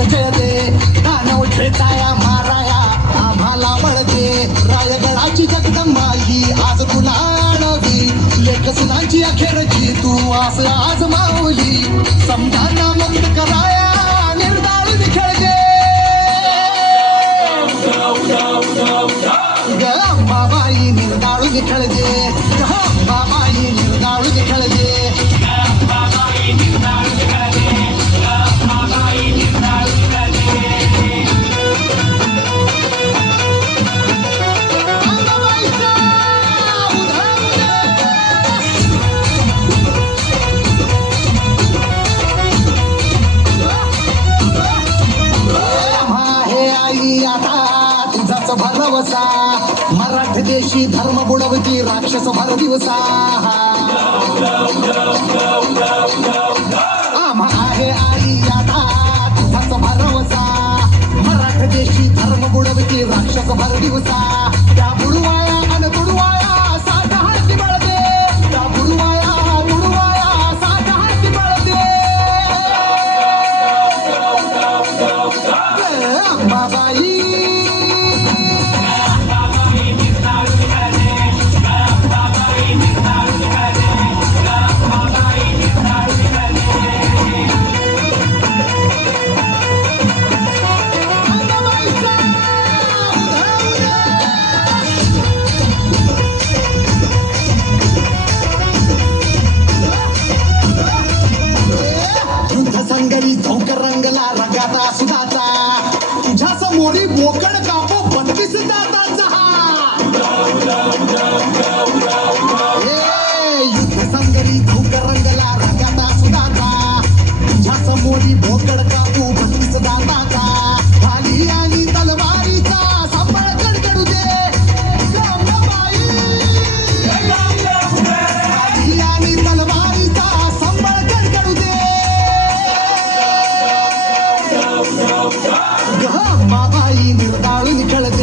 रानात खेळते दानव खेळताया माराया आम्हाला वळते रायगडाची जगदंबा ही आज तुला आणवी लेखसुनांची अखेरची तू आस आज माऊली समजाना मुक्त कराया निर्दाळून खेळते ग अंबाबाई निर्दाळून खेळते ग अंबाबाई निर्दाळून खेळते भरवसा मराठी देशी धर्म बुडवती राक्षस भर दिवसा आम्हा आहे आई आता तुझाच भरवसा मराठी देशी धर्म बुडवती राक्षस भर दिवसा त्या बुडवाया अन बुडवाया साठ हाती बळते त्या बुडवाया साठ हाती बळते अंबाबाई संगरी चौक रंगला रंगाचा सुधाचा तुझ्या समोरी बोकड कापो 32 दाताचा युद्ध संगरी चौक रंगला रंगाचा सुधाचा तुझ्या समोरी बोकड कापो 32 दाताचा खाली आणि तलवारीचा सांभाळ कडकडू दे गंगाबाई खाली आणि तलवारीचा सांभाळ कडकडू दे अंबाबाई निर्दाळून खेळते